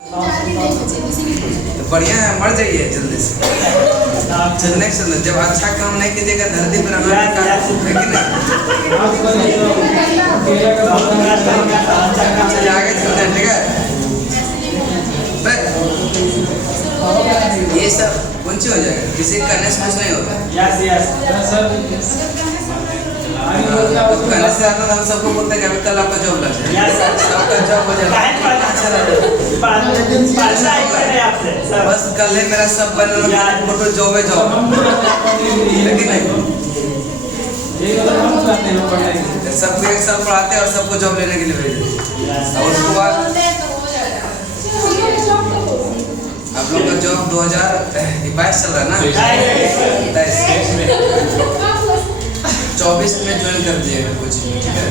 तो बढ़िया है, मर जाइए जल्दी से। चलने जब अच्छा काम नहीं कीजिएगा धरती पर आगे चलते हैं, ठीक है। ये सब कुछ हो जाएगा, किसी करने से कुछ नहीं होता। कहने से आता हम सबको बोलते हैं कि कल आपका जॉब लग जाएगा, सबका जॉब हो जाएगा। बस कल है मेरा सब फोटो जॉब है जॉब, लेकिन नहीं सबको एक साल पढ़ाते हैं और सबको जॉब लेने के लिए भेजते हैं। और उसके बाद आप लोग का जॉब 2022 चल रहा है ना, 24 में ज्वाइन कर दिएगा कुछ, ठीक है।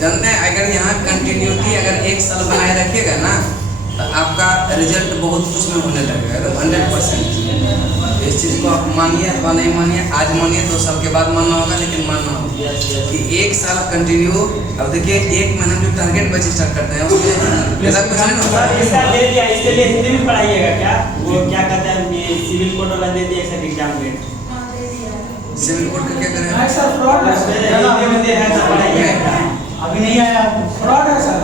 जानते हैं अगर यहाँ कंटिन्यूटी अगर 1 साल बनाए रखिएगा ना तो आपका रिजल्ट बहुत कुछ में होने लगेगा, एकदम 100%। इस चीज़ को आप मानिए अथवा नहीं मानिए, आज मानिए 2 साल के बाद मानना होगा, लेकिन मानना होगा कि 1 साल कंटिन्यू। अब देखिए 1 महीने जो टारगेट बैच स्टार्ट करते हैं उसमें ऐसा कुछ नहीं होता। इसका दे दिया, इसके लिए हिंदी में पढ़ाइएगा क्या? वो क्या कहते हैं सिविल कोड वाला दे दिया एक एग्जाम में। सिविल कोड का क्या करें? सर फ्रॉड है, हिंदी में दे है तो पढ़ाइएगा। अभी नहीं आया, फ्रॉड है सर।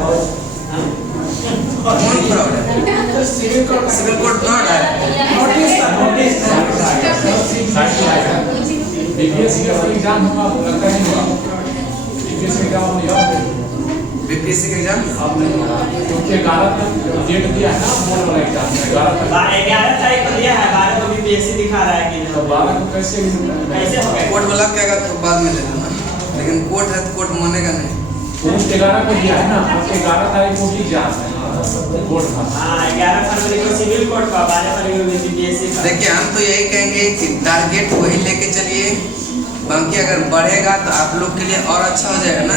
कौन फ्रॉड है? सिविल कोड फ्रॉड है। नोटिस बीपीएससी का एग्जाम होगा, लगता नहीं होगा। बीपीएससी का एग्जाम नहीं होगा, बीपीएससी का एग्जाम अब नहीं होगा क्योंकि 11 तक डेट दिया है ना बोर्ड वाला एग्जाम 11 तारीख को दिया है, 12 को बीपीएससी दिखा रहा है कि 12 को कैसे हो गया? कोर्ट वाला क्या तो बाद में ले लेना, लेकिन कोर्ट है तो कोर्ट मानेगा नहीं। 11 को दिया है ना, 11 तारीख को भी एग्जाम है कोर्ट का। हाँ 11 फरवरी को सिविल कोड का, 12 फरवरी को बीपीएससी का। देखिए हम तो यही कहेंगे कि टारगेट वही लेके चलिए, बाकी अगर बढ़ेगा तो आप लोग के लिए और अच्छा हो जाएगा ना,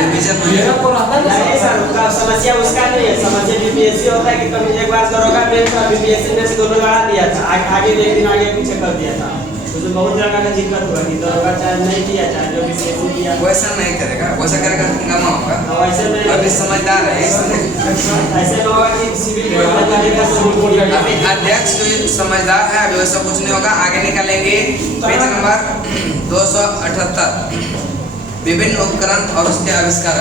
रिवीजन हो जाएगा। नहीं सर, उसका समस्या उसका नहीं है। समस्या बीपीएससी होता है कि कभी एक बार दरोगा मेंस और बीपीएससी में से दोनों लड़ा दिया था, आगे एक दिन आगे पीछे कर दिया था, उसमें बहुत जगह का दिक्कत हुआ कि दरोगा चाहे नहीं किया, चाहे जो बीपीएससी किया वैसा नहीं करेगा, वैसा करेगा तो हंगामा होगा। वैसे नहीं, अभी समझदार है ऐसे नहीं होगा कि सिविल कोड अभी अध्यक्ष जो समझदार है, अभी वैसा कुछ नहीं होगा। आगे निकालेंगे पेज नंबर 278, विभिन्न उपकरण और उसके आविष्कार।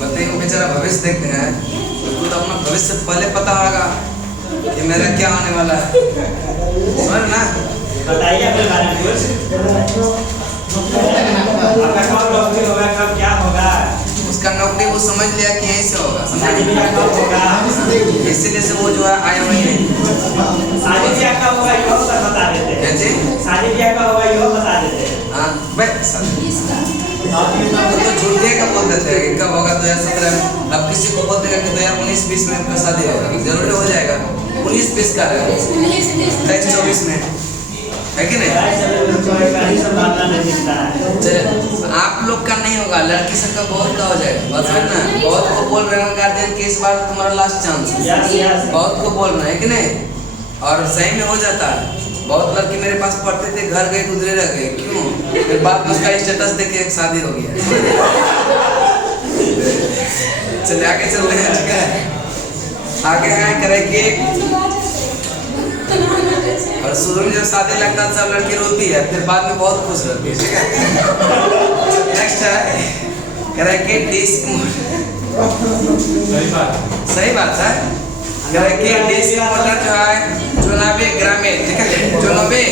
बताइए वो बेचारा भविष्य देखते हैं, उसको तो अपना भविष्य पहले पता होगा कि मेरा क्या होने वाला है, समझ ना। बताइए अपने बारे में कुछ। आपका कब नौकरी होगा, कब क्या होगा? उसका नौकरी वो समझ लिया कि यहीं से होगा, शादी ब्याह कब होगा? इसीलिए से वो जो है आया वही है। शादी ब्याह कब होगा ये सब बता देते हैं। जी शादी ब्याह कब होगा ये बता देते हैं। हाँ तो झूठे का बोल देते हैं कि कब होगा 2017 में। अब किसी को बोल देगा कि 2019-20 में आपका शादी होगा, जरूरी हो जाएगा 19-20 का रहेगा, 23-24 में है कि नहीं? आप लोग का नहीं होगा, लड़की सब का बहुत का हो जाएगा। बस ना, बहुत को बोल रहे हैं गार्जियन कि इस बार तुम्हारा लास्ट चांस है, बहुत को बोल रहे हैं कि नहीं, और सही में हो जाता है। बहुत लड़की मेरे पास पढ़ते थे, घर गए उधरे रह गए, क्यों? फिर बाद में उसका स्टेटस देख के एक शादी हो गया। चलिए आगे चल रहे हैं, ठीक है। आगे क्या करेंगे, और शुरू में जब शादी लगता है सब लड़की रोती है, फिर बाद में बहुत खुश रहती है, ठीक है। नेक्स्ट है करेंगे डिस्क मोटर। सही बात है, करेंगे डिस्क मोटर जो है जोनोबे ग्रामीण, ठीक है। जोनोबे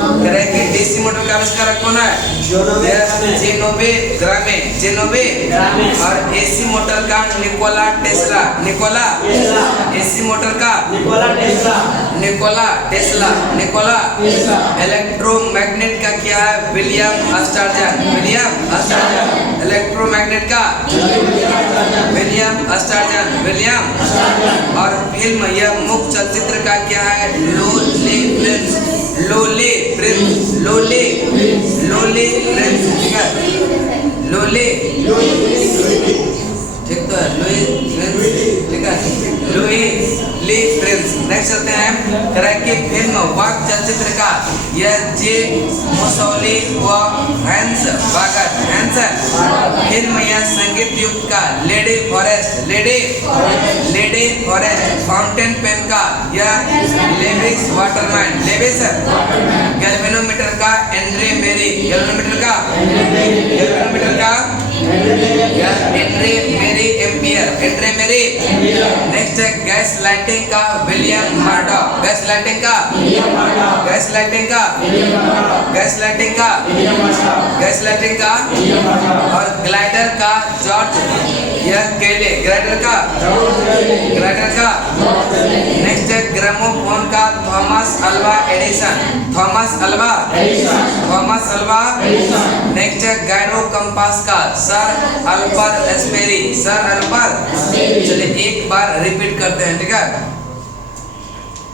करेंगे डीसी मोटर का आविष्कारक कौन है? जेनोबे ग्रामीण, जेनोबे। और एसी मोटर का Nikola Tesla, Nikola. AC motor का निकोला टेस्ला, निकोला। इलेक्ट्रोमैग्नेट का क्या है? William Sturgeon, William Sturgeon. Electromagnet का विलियम अस्टर्जन, विलियम। और फिल्म या मुख्य चलचित्र का क्या है? लोले प्रिंस, लोले प्रिंस, लोले प्रिंस, ठीक है, लोले, ठीक तो है लुई प्रिंस, ठीक है लुई ली प्रिंस। नेक्स्ट चलते हैं करें कि फिल्म वाक चलचित्र का यह जे मुसौली व हैंस बागट हैंस फिल्म या संगीत युक्त का लेडी फॉरेस्ट फाउंटेन पेन का यह लेविस वाटरमैन लेविस गैल्वेनोमीटर का एंड्रे मेरी गैल्वेनोमीटर का एंड्रे मेरी एम्पियर नेक्स्ट है गैस लाइटिंग का विलियम मर्डॉक गैस लाइटिंग का और ग्लाइडर का जॉर्ज यह केले ग्लाइडर का नेक्स्ट है ग्रामोफोन का थॉमस अल्वा एडिसन नेक्स्ट है गायरो कंपास का सर अल्पर एस्पेरी चलिए एक बार रिपीट करते हैं, ठीक है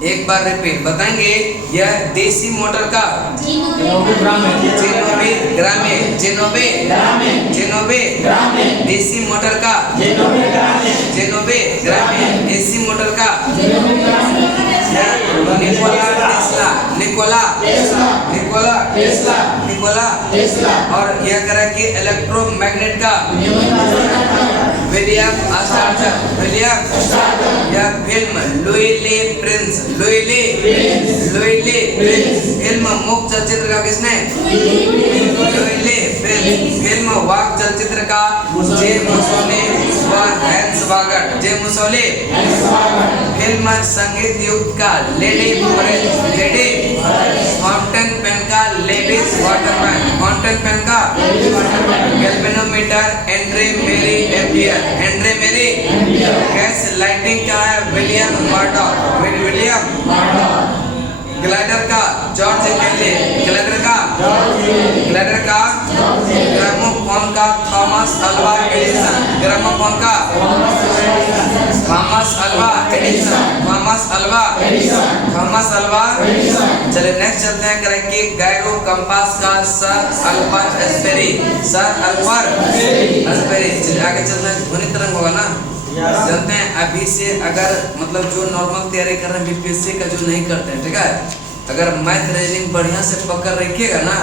एक बार रिपीट बताएंगे। यह देसी मोटर का जेनोबे देसी मोटर का एसी मोटर का निकोला और यह करा कि इलेक्ट्रोमैग्नेट का विलियम यह फिल्म लुई ली प्रिंस फिल्म मुक्त चलचित्र का किसने लुई ली प्रिंस फिल्म वाक चलचित्र का जे मुसोली व हैंस बागट फिल्म संगीत युक्त का लेडी फाउंटेन पेन का लेविस वाटरमैन का गैल्वेनोमीटर एंड्रे मेरी गैस लाइटिंग का है विलियम मर्डॉक ग्लाइडर का जॉर्ज केले ग्लाइडर का ग्रामोफोन का थॉमस अल्वा चलिए नेक्स्ट चलते हैं करें कि गायरो कंपास का सर अल्पर एस्पेरी चलिए आगे चलते हैं ध्वनि तरंग होगा ना जानते हैं अभी से अगर मतलब जो नॉर्मल तैयारी कर रहे हैं बीपीएससी का जो नहीं करते हैं, ठीक है अगर मैथ रीजनिंग बढ़िया से पकड़ रखिएगा ना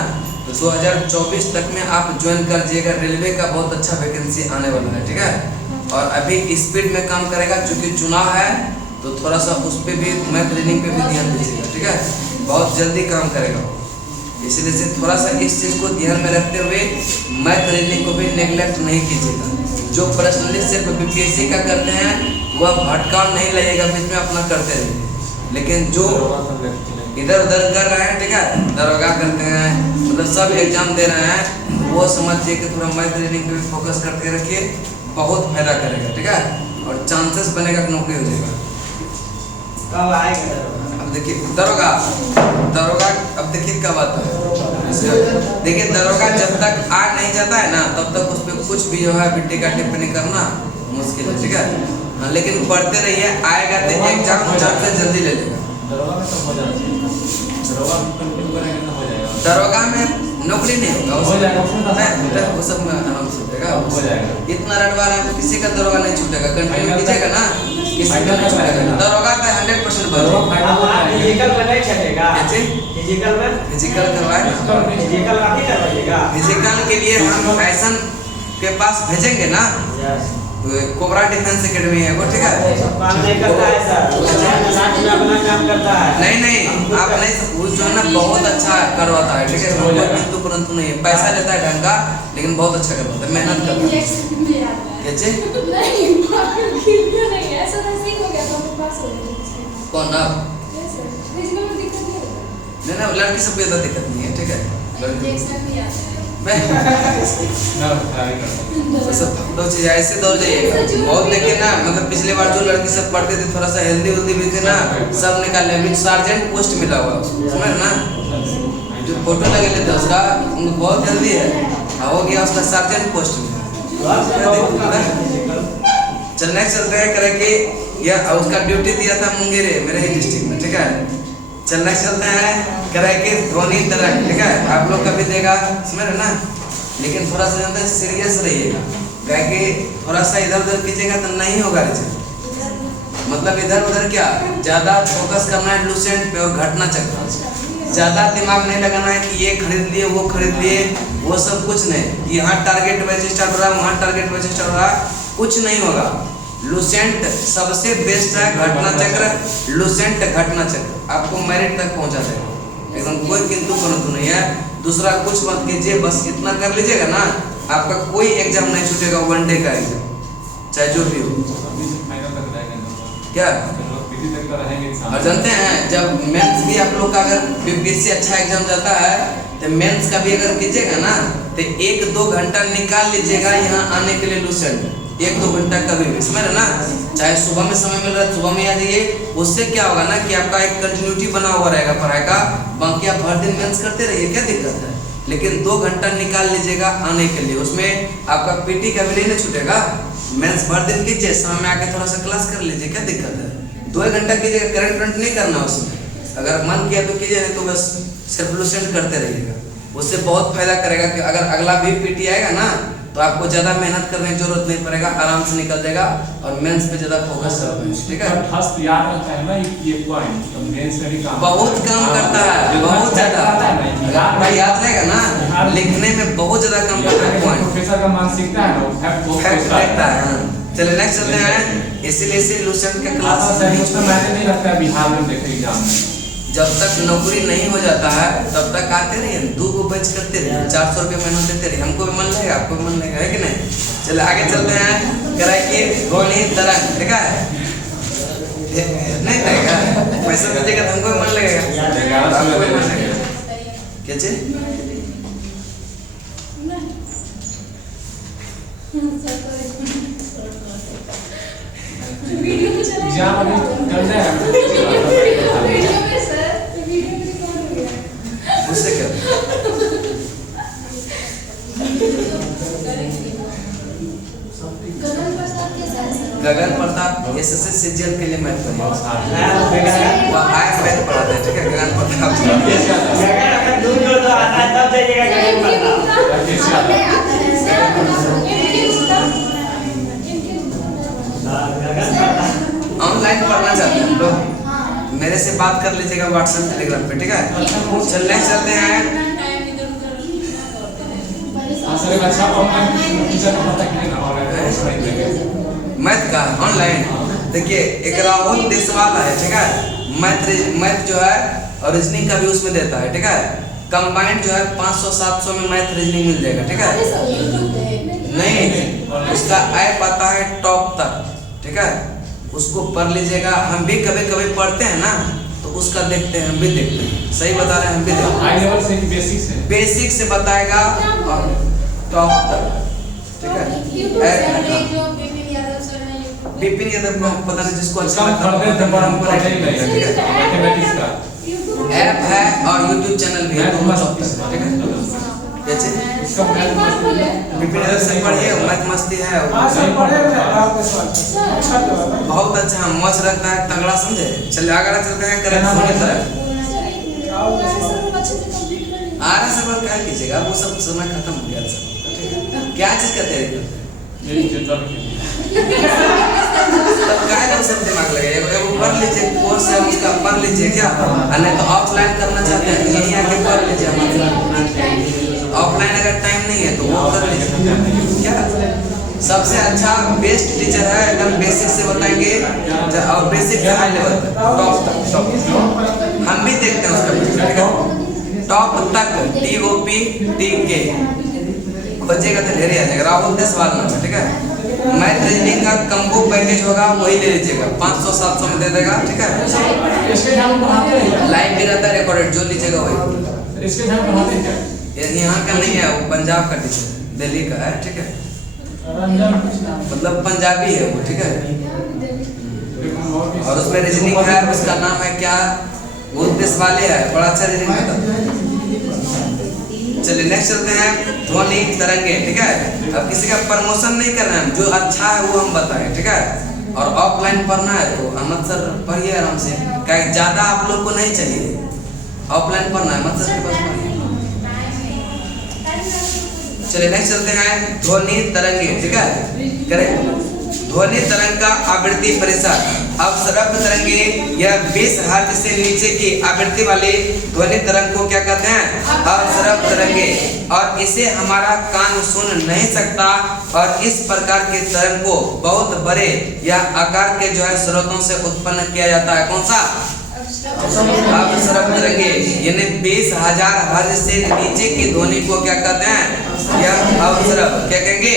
तो 2024 तक में आप ज्वाइन कर जाइएगा। रेलवे का बहुत अच्छा वैकेंसी आने वाला है, ठीक है और अभी स्पीड में काम करेगा क्योंकि चुनाव है तो थोड़ा सा उस पर भी मैथ रीजनिंग पे भी ध्यान दीजिएगा, ठीक है बहुत जल्दी काम करेगा इसलिए से थोड़ा सा इस चीज़ को ध्यान में रखते हुए मैथ रीजनिंग को भी नेग्लेक्ट नहीं कीजिएगा। जो पर्सनली सिर्फ बीपीएससी का करते हैं वह भटकाव नहीं लगेगा बीच में अपना करते रहिए, लेकिन जो इधर उधर कर रहे हैं, ठीक है दरोगा करते हैं मतलब सब एग्जाम दे रहे हैं वो समझिए कि थोड़ा मैथ रीजनिंग पे फोकस करके रखिए, बहुत फायदा करेगा, ठीक है और चांसेस बनेगा कि नौकरी हो जाएगा। कब आएगा अब देखिए दरोगा अब देखिए कब आता है। देखिए दरोगा जब तक आ नहीं जाता है ना तब तक उस पर कुछ भी जो है टिप्पणी टिप्पणी करना मुश्किल है, ठीक है लेकिन पढ़ते रहिए आएगा तो एग्जाम चांसेस जल्दी ले लेगा। दरोगा में नौकरी नहीं होगा वो सब में आराम से छूटेगा। इतना रटवा रहा है किसी का दरोगा नहीं छूटेगा, कंटिन्यू कीजिएगा ना किसी का नहीं छूटेगा। दरोगा पे 100% फिजिकल में नहीं छटेगा, फिजिकल करवाएगा। फिजिकल के लिए हम फैशन के पास भेजेंगे ना कोबरा डिफेंस एकेडमी है वो, ठीक है काम नहीं करता है सर अपना काम करता है। नहीं आप नहीं वो जो है ना बहुत अच्छा करवाता है, ठीक है किंतु परंतु नहीं है पैसा लेता है ढंग का लेकिन बहुत अच्छा करवाता है मेहनत करता है। कौन आप नहीं लड़की सब ज्यादा दिक्कत नहीं है, ठीक है दो चीज ऐसे दौड़ जाइएगा बहुत देखिए ना मतलब पिछले बार जो लड़की सब पढ़ते थे थोड़ा सा हेल्दी भी थे ना सब निकाले अभी सार्जेंट पोस्ट मिला हुआ समझ ना जो फोटो लगे लेते उसका बहुत हेल्दी है हो गया उसका सार्जेंट पोस्ट मिला। चल नेक्स्ट चलते हैं करें कि यह उसका ड्यूटी दिया था मुंगेर मेरे ही डिस्ट्रिक्ट में, ठीक है चल नेक्स्ट चलते हैं करें कि ध्वनि तरंग, ठीक है आप लोग का भी देगा समझ रहे ना लेकिन थोड़ा सा सीरियस रहिएगा क्या कि थोड़ा सा इधर उधर कीजिएगा तो नहीं होगा रिजल्ट। मतलब इधर उधर क्या ज्यादा फोकस करना है लूसेंट पे और घटना चक्र। ज्यादा दिमाग नहीं लगाना है कि ये खरीद लिए वो खरीद लिए, वो सब कुछ नहीं। यहाँ टारगेट वैसे स्टार्ट हो रहा है, वहाँ टारगेट वैसे स्टार्ट हो रहा है, कुछ नहीं होगा। लूसेंट सबसे बेस्ट है, घटना चक्र, लूसेंट घटना चक्र आपको मेरिट तक पहुँचा देगा एकदम, कोई किंतु परंतु नहीं है। दूसरा कुछ मत कीजिए, बस इतना कर लीजिएगा ना, आपका कोई एग्जाम नहीं छूटेगा, वन डे का एग्जाम चाहे जो भी हो। क्या और जानते हैं जब मेंस भी आप लोग का अगर बीपीएससी अच्छा एग्जाम जाता है तो मेंस का भी अगर कीजिएगा ना तो 1-2 घंटा निकाल लीजिएगा यहाँ आने के लिए लूसेंट, 1-2 घंटा कभी भी, समझ रहे ना। चाहे सुबह में समय मिल रहा है सुबह में आ जाइए, उससे क्या होगा ना कि आपका एक कंटिन्यूटी बना हुआ रहेगा पढ़ाई का, बाकी आप हर दिन मेंस करते रहिए, क्या दिक्कत है। लेकिन 2 घंटा निकाल लीजिएगा आने के लिए, उसमें आपका पीटी का भी नहीं छूटेगा। मेंस भर दिन कीजिए, शाम में आके थोड़ा सा क्लास कर लीजिए, क्या दिक्कत है। 2 घंटा कीजिएगा, करंट नहीं करना उसमें, अगर मन किया तो कीजिए, नहीं तो बस सिर्फ लूसेंट करते रहिएगा। उससे बहुत फायदा करेगा कि अगर अगला भी पीटी आएगा ना तो आपको ज्यादा मेहनत करने की जरूरत नहीं पड़ेगा, आराम से निकल जाएगा और मेंस पे ज्यादा फोकस करोगे, ठीक है। फर्स्ट याद रखता है ना ये पॉइंट, तो मेंस में भी काम बहुत काम करता है, बहुत ज्यादा भाई याद रहेगा ना, लिखने में बहुत ज्यादा काम करता है पॉइंट, प्रोफेसर का मानसिकता है ना वो देखता है। चलिए नेक्स्ट चलते हैं, इसीलिए लूसेंट के क्लास मैंने नहीं लगता है बिहार में देखे एग्जाम में, जब तक नौकरी नहीं हो जाता है तब तक आते रहिए, 2 बैच करते रहिए, 400 रुपये महीना देते रहिए, हमको भी मन लगेगा आपको भी मन लगेगा, है कि नहीं। चलिए आगे चलते हैं, कराइए गोली तरंग, ठीक है नहीं लगेगा, पैसा दीजिएगा तो हमको भी मन लगेगा, आपको भी मन लगेगा। क्या चीज एग्जाम अभी चल रहा है, उससे क्या गगन प्रताप एसएससी सीजीएल के लिए मैथ पढ़ा, वो आईएएस मैथ पढ़ाते हैं, ठीक है। गगन प्रताप ऑनलाइन पढ़ना चाहते हैं लोग, मेरे से बात कर लीजिएगा व्हाट्सएप टेलीग्राम पे, ठीक है। चलते हैं मैथ का ऑनलाइन। देखिए एक राहुल देशवाल है, ठीक है, मैथ जो है और रीजनिंग का भी उसमें देता है, ठीक है। कंबाइंड जो है 500-700 में मैथ रीजनिंग मिल जाएगा, ठीक है। नहीं उसका ऐप आता है टॉप तक, ठीक है, उसको पढ़ लीजिएगा। हम भी कभी कभी पढ़ते हैं ना तो उसका देखते हैं, हम भी देखते हैं, सही बता रहे हैं, हम भी देखते हैं, हाई लेवल से बेसिक से बताएगा और टॉप तक, ठीक है। बिपिन यादव को पता नहीं, जिसको अच्छा लगता है, ऐप है और यूट्यूब चैनल भी है, ठीक है। बिपिन यादव से पढ़िए, मैथ मस्ती है, बहुत अच्छा मौज रखता है, तगड़ा, समझे। चलिए आगे चलते हैं, करें आगे सब क्या कीजिएगा, वो सब समय खत्म हो गया सब, क्या चीज का तैयारी तब काहे ना सब दिमाग लगे, वो पढ़ लीजिए, कोर्स है उसका पढ़ लीजिए, क्या नहीं तो ऑफलाइन करना चाहते हैं यहीं आके पढ़ लीजिए, ऑफलाइन अगर टाइम नहीं है तो वो कर लीजिए, क्या सबसे अच्छा बेस्ट टीचर है, एकदम बेसिक से बताएंगे और बेसिक से हाई लेवल टॉप तक, हम भी देखते हैं उसका टॉप तक, TOPTK खोजिएगा तो ढेर आ जाएगा, राहुल देशवाल नाम, ठीक है। मैथ रीजनिंग का कम्बो पैकेज होगा, वही ले लीजिएगा, 500-700 में दे देगा, ठीक है। लाइव भी रहता है, रिकॉर्डेड, जो लीजिएगा वही। यहाँ का नहीं है, वो पंजाब का टीचर, दिल्ली का है, ठीक है, मतलब पंजाबी है वो, ठीक है। और उसमें रीजनिंग है, उसका नाम है क्या, वो देशवाले है, बड़ा अच्छा रीजनिंग करता है। चलिए नेक्स्ट चलते हैं, ध्वनि तरंगे, ठीक है। अब किसी का प्रमोशन नहीं करना है, जो अच्छा है वो हम बताएं, ठीक है। और ऑफलाइन पढ़ना है तो अहमद सर पढ़िए आराम से, क्या ज्यादा आप लोग को नहीं चाहिए, ऑफलाइन पढ़ना है अहमद सर के पास पढ़िए। चलिए नेक्स्ट चलते हैं ध्वनि तरंगे, ठीक है, करें ध्वनि तरंग का आवृत्ति परिसर। अब श्रव्य तरंगे यह 20 हर्ट्ज से नीचे की आवृत्ति वाले ध्वनि तरंग को क्या कहते हैं? अश्रव्य तरंगे। और इसे हमारा कान सुन नहीं सकता और इस प्रकार के तरंग को बहुत बड़े या आकार के जो है स्रोतों से उत्पन्न किया जाता है। कौन सा? अश्रव्य तरंगे, यानी 20,000 हर्ट्ज से नीचे की ध्वनि को क्या कहते हैं? यह अश्रव्य, क्या कहेंगे?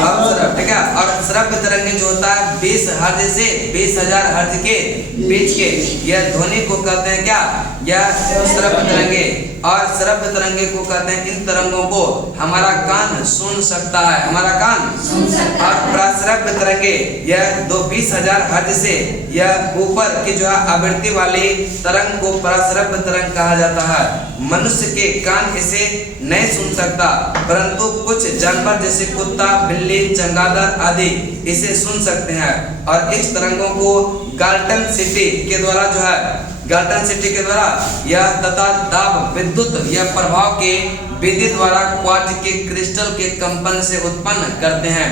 अश्रव्य, ठीक है। और श्रव्य तरंगे जो होता है 20 हर्ट्ज से 20,000 हर्ट्ज के बीच के, यह ध्वनि को कहते हैं क्या? यह श्रव्य तरंगे। और श्रव्य तरंगे को कहते हैं इन तरंगों को हमारा कान सुन सकता है, हमारा कान सुन सकता है। और प्रश्रव्य तरंगे यह 20,000 हर्ट्ज से यह ऊपर की जो है आवृत्ति वाली तरंग को प्रश्रव्य तरंग कहा जाता है। मनुष्य के कान इसे नहीं सुन सकता, परंतु कुछ जानवर जैसे कुत्ता, बिल्ली, चमगादड़ आदि इसे सुन सकते हैं। और इस तरंगों को गाल्टन सिटी के द्वारा जो है के द्वारा यह तथा दाब विद्युत या प्रभाव के विधि द्वारा क्वार्ट्ज के क्रिस्टल के कंपन से उत्पन्न करते हैं।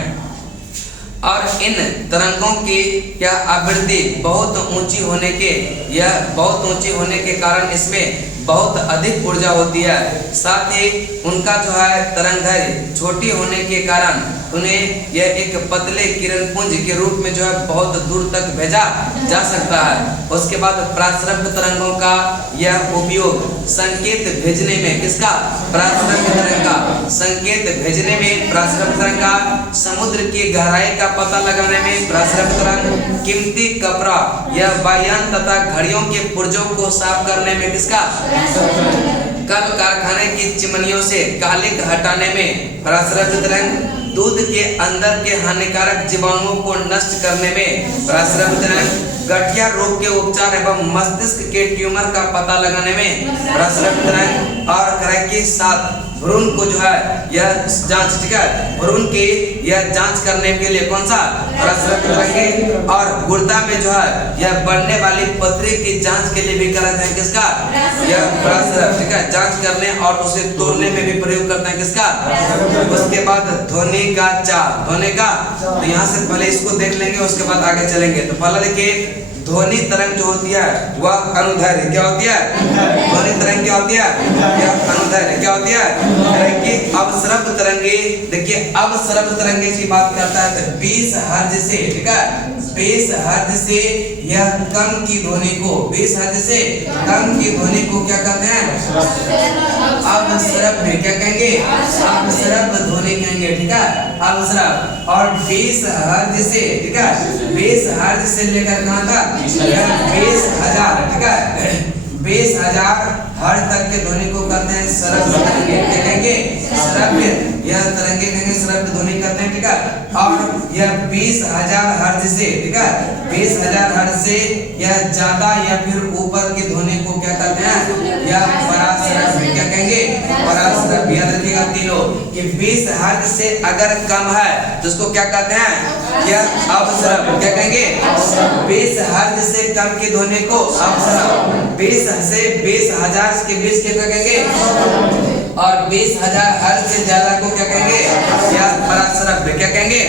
और इन तरंगों की यह आवृत्ति बहुत ऊंची होने के कारण इसमें बहुत अधिक ऊर्जा होती है। साथ ही उनका जो है तरंगदैर्घ्य छोटी होने के कारण उन्हें यह एक पतले किरण पुंज के रूप में जो है बहुत दूर तक भेजा जा सकता है। उसके बाद प्रश्रव्य तरंगों का यह उपयोग संकेत भेजने में, किसका? प्रश्रव्य तरंग का संकेत भेजने में, प्रश्रव्य तरंग का समुद्र की गहराई का पता लगाने में, प्रश्रव्य तरंग कीमती कपड़ा या वायुयान तथा घड़ियों के पुर्जों को साफ करने में, किसका? कल कारखाने की चिमनियों से कालिक हटाने में, प्रश्रव्य तरंग दूध के अंदर के हानिकारक जीवाणुओं को नष्ट करने में, प्रश्रव्य तरंग गठिया रोग के उपचार एवं मस्तिष्क के ट्यूमर का पता लगाने में, प्रश्रव्य तरंग और ग्रह के साथ भ्रूण को जो है यह जांच, ठीक है, भ्रूण की यह जांच करने के लिए कौन सा? प्रश्रव्य तरंगे। और गुर्दा में जो है यह बढ़ने वाली पथरी की जांच के लिए भी करते हैं, किसका? यह प्रश्रव्य, ठीक है, जांच करने और उसे तोड़ने में भी प्रयोग करते हैं, किसका? उसके बाद ध्वनि का चाल, ध्वनि का, तो यहाँ से पहले इसको देख लेंगे, उसके बाद आगे चलेंगे। तो पहला देखिए ध्वनि तरंग जो होती है वह अनुदैर्घ्य क्या होती है? ध्वनि तरंग क्या होती है? यह अनुदैर्घ्य क्या होती है? कि अवश्रव्य तरंगे, देखिए अवश्रव्य तरंगे की बात करता है तो 20 हर्ट्ज से, ठीक है, 20 हर्ट्ज से यह कम की ध्वनि को, 20 हर्ट्ज से कम की ध्वनि को क्या कहते हैं? अवश्रव्य, क्या कहेंगे? अवश्रव्य ध्वनि कहेंगे, ठीक है, अवश्रव्य। और 20 हर्ट्ज से, ठीक है, 20 हर्ट्ज से लेकर कहाँ तक? 20,000, ठीक है, 20,000 हर्ट्ज तक के ध्वनि को कहते हैं श्रव्य तरंगे, क्या कहेंगे? श्रव्य, यह तरंगे कहेंगे, श्रव्य ध्वनि कहते हैं, ठीक है। और यह 20,000 हर्ट्ज से, ठीक है, 20,000 हर्ट्ज से यह ज्यादा या फिर ऊपर की ध्वनि को क्या कहते हैं? यह पराश्रव्य, क्या कहेंगे? पराश्रव्य। याद रखिएगा तीनों कि 20 हर्ट्ज से अगर कम है तो उसको क्या कहते हैं? यह अवश्रव्य, क्या कहेंगे? 20 हर्ट्ज से कम की ध्वनि को अवश्रव्य, 20 से 20,000 के बीच के क्या कहेंगे? और 20,000 हर्ट्ज से ज्यादा को क्या कहेंगे? यह पराश्रव्य, क्या कहेंगे?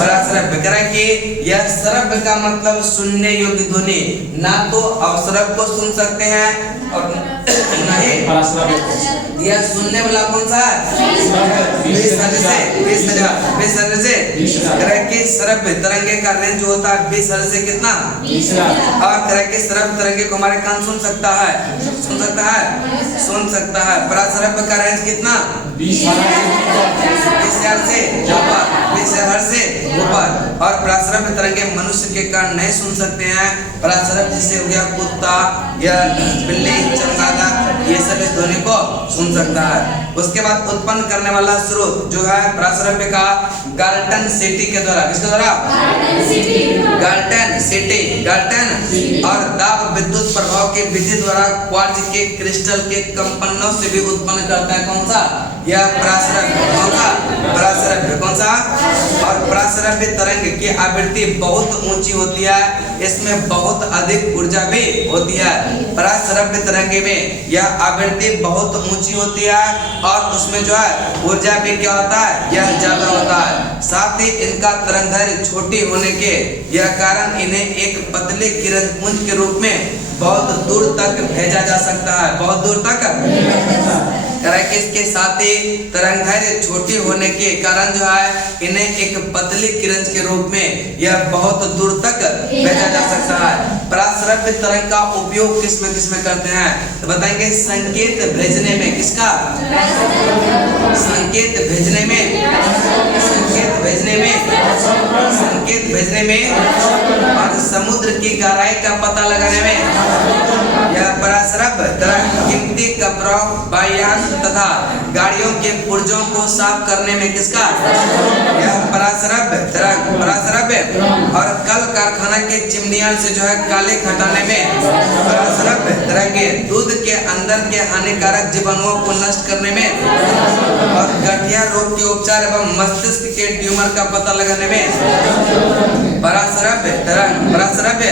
पराश्रव्य। करें कि यह श्रव्य का मतलब सुनने योग्य ध्वनि, ना तो अवश्रव्य को सुन सकते हैं और नहीं यह सुनने वाला कौन सा है? 20 हर्ट्ज से करें कि श्रव्य तरंगे का रेंज जो होता है 20 हर्ट्ज से कितना? और करें कि श्रव्य तरंगे को हमारे कान सुन सकता है, सुन सकता है। पराश्रव्य का रेंज कितना? 20 हर्ट्ज से ऊपर। और पराश्रव्य तरंगे मनुष्य के कान नहीं सुन सकते हैं। पराश्रव्य जैसे हो गया कुत्ता या बिल्ली, चमगादड़, ये सब इस ध्वनि को सुन सकता है। उसके बाद उत्पन्न करने वाला स्रोत जो है पराश्रव्य का गाल्टन सिटी के द्वारा, किसके द्वारा? गाल्टन सिटी और दाब विद्युत प्रभाव के विधि द्वारा क्वार्ट्ज के क्रिस्टल के कंपनों से भी उत्पन्न करता है। कौन सा? यह प्रासरभ्य। कौन सा? प्रासरभ्य। कौन सा? और प्रासरभ्य तरंग की आवृत्ति बहुत ऊंची होती है, इसमें बहुत अधिक ऊर्जा भी होती है। प्रासरभ्य तरंग में यह आवृत्ति बहुत ऊंची होती है और उसमें जो है ऊर्जा भी क्या होता है? यह ज्यादा होता है। साथ ही इनका तरंगदैर्घ्य छोटी होने के यह कारण इन्हें एक पतले किरण पुंज के रूप में बहुत दूर तक भेजा जा सकता है। बहुत दूर तक इसके साथ ही तरंगदैर्घ्य छोटी होने के कारण जो है इन्हें एक पतली किरण के रूप में यह बहुत दूर तक भेजा जा सकता है। प्रासरभ्य तरंग का उपयोग किस में करते हैं? तो बताएंगे संकेत भेजने में। किसका? संकेत भेजने में। संकेत भेजने में। संकेत भेजने में और समुद्र की गहराई का पता लगाने में यह प्रासरभ्य तरंग कीमती कपड़ों, वायुयान तथा गाड़ियों के पुर्जों को साफ करने में। किसका? यह प्रासरभ्य तरंग। प्रासरभ्य और कल कारखाना के चिमनियां से जो है काले हटाने में प्रासरभ्य तरंगे दूध के अंदर के हानिकारक जीवाणुओं को नष्ट करने में और गठिया रोग के उपचार एवं मस्तिष्क के ट्यूमर का पता लगाने में प्रासरभ्य तरंग। प्रासरभ्य।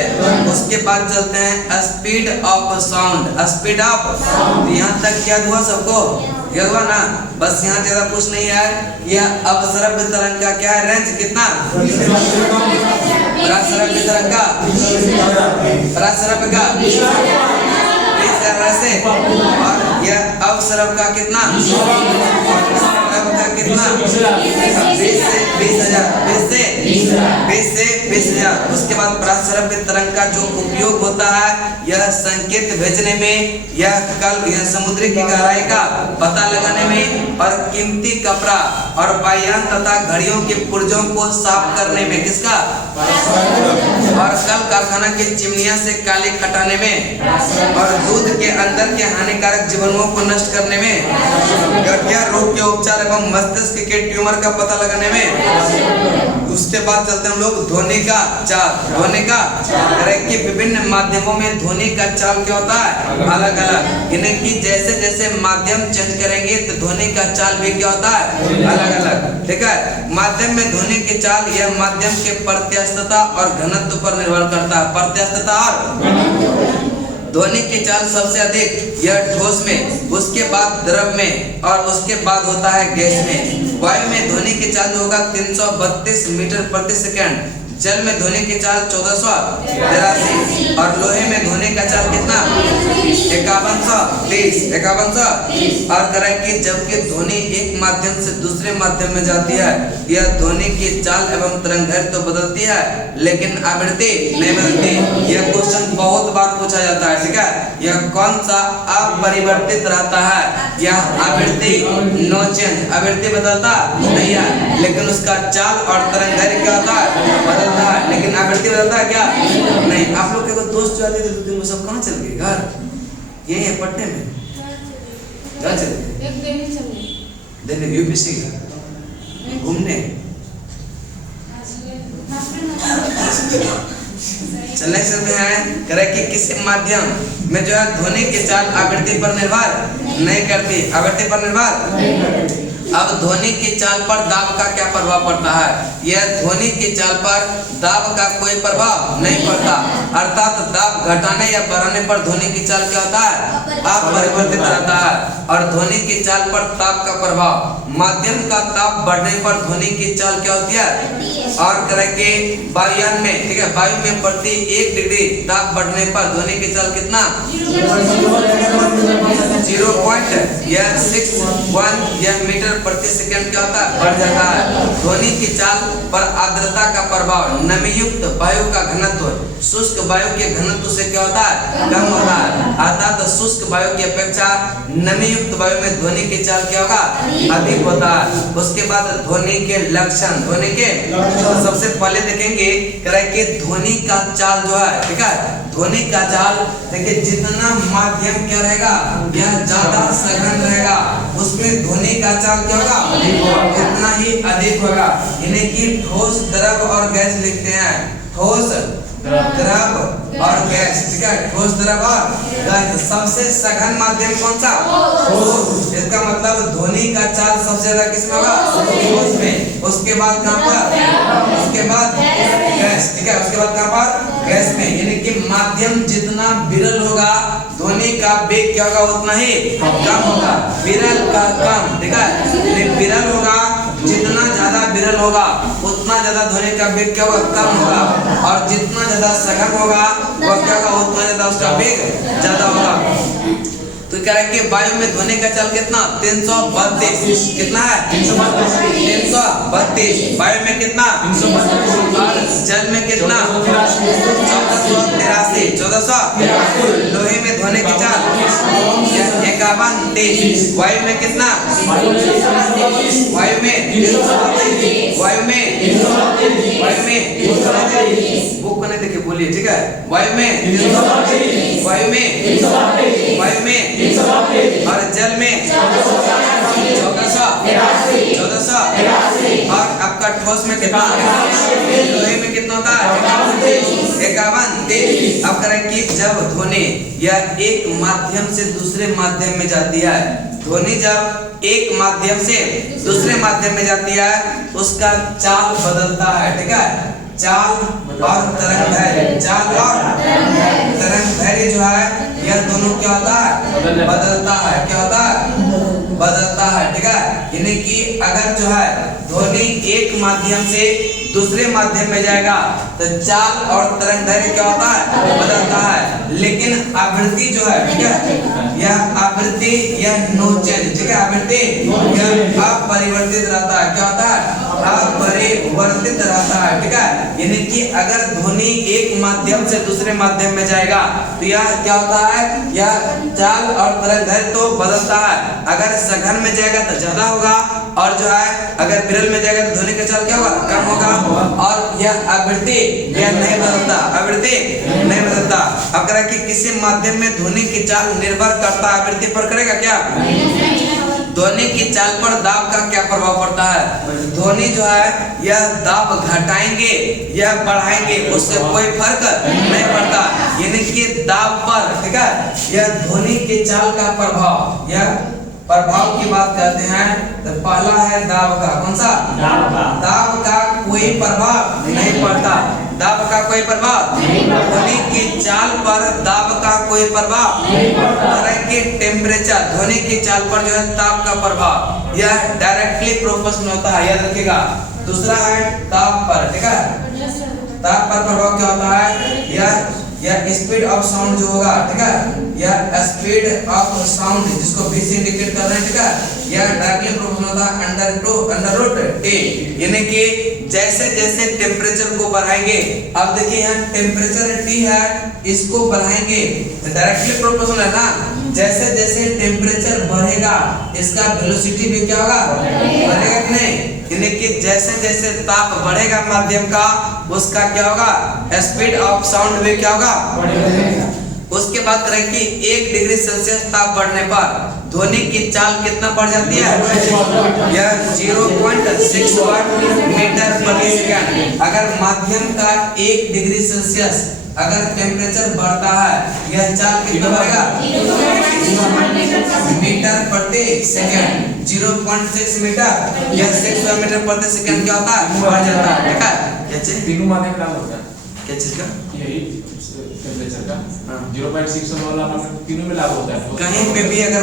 उसके बाद चलते हैं speed of sound. Speed of, यहाँ तक याद हुआ सबको? याद हुआ ना? बस यहाँ ज्यादा कुछ नहीं है। यह अपसरभ्य तरंग का क्या है? रेंज कितना? प्रासरभ्य तरंग का, प्रासरभ्य का 20,000 से, और यह अवसरभ का कितना? का कितना? 20 से 20,000। 20 से 20,000। उसके बाद प्रासरभ्य तरंग का जो उपयोग होता है यह संकेत भेजने में, यह समुद्री की गहराई का पता लगाने में और कीमती कपड़ा और वायुयान तथा घड़ियों के पुर्जों को साफ करने में। किसका? और कल कारखाना के चिमनियां से काले हटाने में और दूध के अंदर के हानिकारक जीवाणुओं को नष्ट करने में, गठिया रोग के उपचार एवं मस्तिष्क के ट्यूमर का पता लगाने में। उसके बाद चलते हम लोग ध्वनि का चाल। ध्वनि का कि विभिन्न माध्यमों में ध्वनि का चाल क्या होता है? अलग अलग। इन्हें कि जैसे जैसे माध्यम चेंज करेंगे तो ध्वनि का चाल भी क्या होता है? अलग अलग। ठीक है। माध्यम में ध्वनि की चाल यह माध्यम के प्रत्यास्थता और घनत्व पर निर्भर करता है। प्रत्यास्थता और ध्वनि की चाल सबसे अधिक यह ठोस में, उसके बाद द्रव में और उसके बाद होता है गैस में। वायु में ध्वनि की चाल जो होगा 332 मीटर प्रति सेकंड। जल में ध्वनि की चाल 1483 और लोहे में ध्वनि का चाल कितना? 5130 और करें कि जबकि ध्वनि एक माध्यम से दूसरे माध्यम में जाती है यह ध्वनि की चाल एवं तरंगदैर्घ्य तो बदलती है लेकिन आवृत्ति नहीं बदलती। यह क्वेश्चन बहुत बार पूछा जाता है। ठीक है। यह कौन सा अपरिवर्तित रहता है? यह आवृत्ति नो चेंज। आवृत्ति बदलता नहीं है लेकिन उसका चाल और तरंगदैर्घ्य क्या होता है? बदलता है। लेकिन आवृत्ति बदलता है क्या? नहीं। आप लोग के दोस्त जो आते थे तो तुम सब कहाँ चल गए? घर यही है पटने में। कहाँ चल गए? दिल्ली यूपीसी घूमने चलने चलते हैं। करे कि किसी माध्यम में जो है ध्वनि की चाल आवृत्ति पर निर्भर नहीं करती। आवृत्ति पर निर्भर। अब ध्वनि की चाल पर दाब का क्या प्रभाव पड़ता है? यह ध्वनि की चाल पर दाब का कोई प्रभाव नहीं पड़ता। अर्थात दाब घटाने या बढ़ाने पर ध्वनि की चाल क्या होता है? अपरिवर्तित रहता है। और ध्वनि की चाल पर ताप का प्रभाव, माध्यम का ताप बढ़ने पर ध्वनि की चाल क्या होती है? और करें कि वायुयान में, ठीक है, वायु में प्रति 1 डिग्री ताप बढ़ने पर ध्वनि की चाल कितना? 0.61 मीटर प्रति सेकंड क्या होता है? बढ़ जाता है। ध्वनि की चाल पर आर्द्रता का प्रभाव, नमीयुक्त वायु का घनत्व शुष्क वायु के घनत्व से क्या होता है? कम होता है। अर्थात शुष्क वायु की अपेक्षा नमीयुक्त वायु में ध्वनि की चाल क्या होगा? अधिक होता है। उसके बाद ध्वनि के लक्षण। ध्वनि के सबसे पहले देखेंगे कि ध्वनि का चाल जो है, ठीक है, ध्वनि का चाल देखिए जितना माध्यम क्या रहेगा यह ज्यादा सघन रहेगा उसमें ध्वनि का चाल क्या होगा? उतना ही अधिक होगा। इन्हें की ठोस, द्रव और गैस लिखते हैं। ठोस द्रव और गैस, ठीक है, ठोस, द्रव और गैस। सबसे सघन माध्यम कौन सा? ठोस। इसका मतलब ध्वनि का चाल सबसे ज्यादा किसमें होगा? ठोस में। उसके बाद कहां पर? उसके बाद गैस, ठीक है, उसके बाद कहां पर? गैस में। यानी कि माध्यम जितना विरल होगा ध्वनि का वेग क्या होगा उतना ही कम होगा। विरल का कम, ठीक है, विरल होगा जितना ज्यादा विरल होगा उतना ज्यादा ध्वनि का वेग क्या होगा? कम होगा। और जितना ज्यादा सघन होगा वो क्या होगा? उतना ज्यादा उसका वेग ज्यादा होगा। तो क्या है कि वायु में ध्वनि का चाल कितना? 332। कितना है? 332। वायु में कितना? 332। और जल में कितना? 1483। 1483। लोहे में ध्वनि की चाल 5123। वायु में कितना? वायु में बुक को नहीं देखिए, बोलिए, ठीक है। वायु में और जल में 1483। और आपका ठोस में कितना? लोहे में कितना होता है? 5123। अब करें कि जब ध्वनि या एक माध्यम से दूसरे माध्यम में जाती है, ध्वनि जब एक माध्यम से दूसरे माध्यम में जाती है उसका चाल बदलता है, ठीक है। चाल और तरंग दैर्घ्य, चाल और तरंग दैर्घ्य जो है यह दोनों क्या होता है? बदलता है। क्या होता है? बदलता है, ठीक है। यानी कि अगर जो है ध्वनि एक माध्यम से दूसरे माध्यम में जाएगा तो चाल और तरंग दैर्घ्य क्या होता है? बदलता है। लेकिन आवृत्ति जो है, ठीक है, यह आवृत्ति यह नो चेंज, ठीक है, आवृत्ति यह अपरिवर्तित रहता है। क्या होता है? अपरिवर्तित रहता है, ठीक है। यानी कि अगर ध्वनि एक माध्यम से दूसरे माध्यम में जाएगा तो यह क्या होता है? यह चाल और तरंग दैर्घ्य तो बदलता है। अगर सघन में जाएगा तो ज्यादा होगा और जो है अगर विरल में जाएगा तो ध्वनि का चाल क्या होगा? कम होगा। और यह आवृत्ति यह नहीं बदलता, आवृत्ति नहीं बदलता। अब कह कि किसी माध्यम में ध्वनि की चाल निर्भर करता है आवृत्ति पर, करेगा क्या? ध्वनि की चाल पर दाब का क्या प्रभाव पड़ता है? ध्वनि जो है यह दाब घटाएंगे या बढ़ाएंगे उससे कोई फर्क नहीं पड़ता। यानी कि दाब पर, ठीक है, यह ध्वनि की चाल का प्रभाव, यह प्रभाव की बात करते हैं तो पहला है दाब का। कौन सा? दाब का कोई प्रभाव नहीं पड़ता। दाब का कोई प्रभाव? ध्वनि की चाल पर दाब का कोई प्रभाव नहीं पड़ता। टेम्परेचर, ध्वनि की चाल पर जो है ताप का प्रभाव यह डायरेक्टली प्रोपोर्शनल होता है, याद रखिएगा। दूसरा है ताप पर, ठीक है, ताप पर प्रभाव क्या होता है? यह स्पीड ऑफ साउंड जो होगा, ठीक है, यह स्पीड ऑफ साउंड जिसको v से इंडिकेट कर रहे हैं, ठीक है, यह डायरेक्टली प्रोपोर्शनल होता है अंडर रूट t। यानी कि जैसे जैसे टेम्परेचर को बढ़ाएंगे, अब देखिए यहाँ टेम्परेचर t है, इसको बढ़ाएंगे तो डायरेक्टली प्रोपोर्शनल है ना। जैसे जैसे टेम्परेचर बढ़ेगा इसका वेलोसिटी भी क्या होगा? बढ़ेगा कि नहीं? यानी कि जैसे जैसे ताप बढ़ेगा माध्यम का उसका क्या होगा? स्पीड ऑफ साउंड भी क्या होगा? उसके बाद करें कि 1 डिग्री सेल्सियस ताप बढ़ने पर ध्वनि की चाल कितना बढ़ जाती है? यह 0.61 मीटर प्रति सेकंड। अगर माध्यम का 1 डिग्री सेल्सियस अगर टेम्परेचर बढ़ता है यह चाल कितना बढ़ेगा? मीटर प्रति सेकंड। 0.6 मीटर यह 6 मीटर प्रति सेकंड क्या होता है? बढ़ जाता है, ठीक है। क्या चीज? तीनों माध्यम लागू होता है। क्या चीज का? यही टेम्परेचर का 0.61 वाला मतलब तीनों में लागू होता है। कहीं पे भी अगर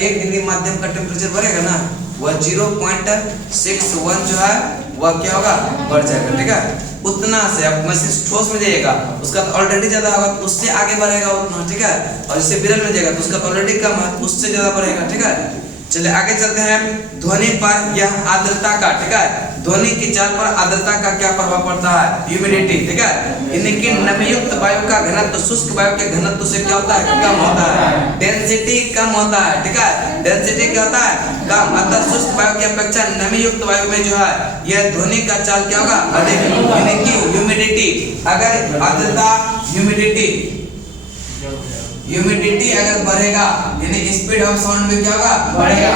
1 डिग्री माध्यम का टेम्परेचर बढ़ेगा ना वह 0.61 जो है वह क्या होगा? बढ़ जाएगा, ठीक है। उतना से अब मैसेज ठोस में जाएगा उसका तो ऑलरेडी ज्यादा होगा, उससे आगे बढ़ेगा उतना, ठीक है। और इससे विरल में जाएगा तो उसका तो ऑलरेडी कम है, उससे ज्यादा बढ़ेगा, ठीक है। चलिए आगे चलते हैं। ध्वनि पर यह आर्द्रता का, ठीक है, ध्वनि की चाल पर आर्द्रता का क्या प्रभाव पड़ता है? ह्यूमिडिटी, ठीक है। यानी कि नमीयुक्त वायु का घनत्व शुष्क वायु के घनत्व से क्या होता है? कम होता है। डेंसिटी कम होता है, ठीक है, डेंसिटी क्या होता है? कम। अतः शुष्क वायु की अपेक्षा नमीयुक्त वायु में जो है यह ध्वनि का चाल क्या होगा? अधिक। यानी कि ह्यूमिडिटी, अगर आर्द्रता ह्यूमिडिटी अगर बढ़ेगा यानी स्पीड ऑफ साउंड भी क्या होगा? बढ़ेगा।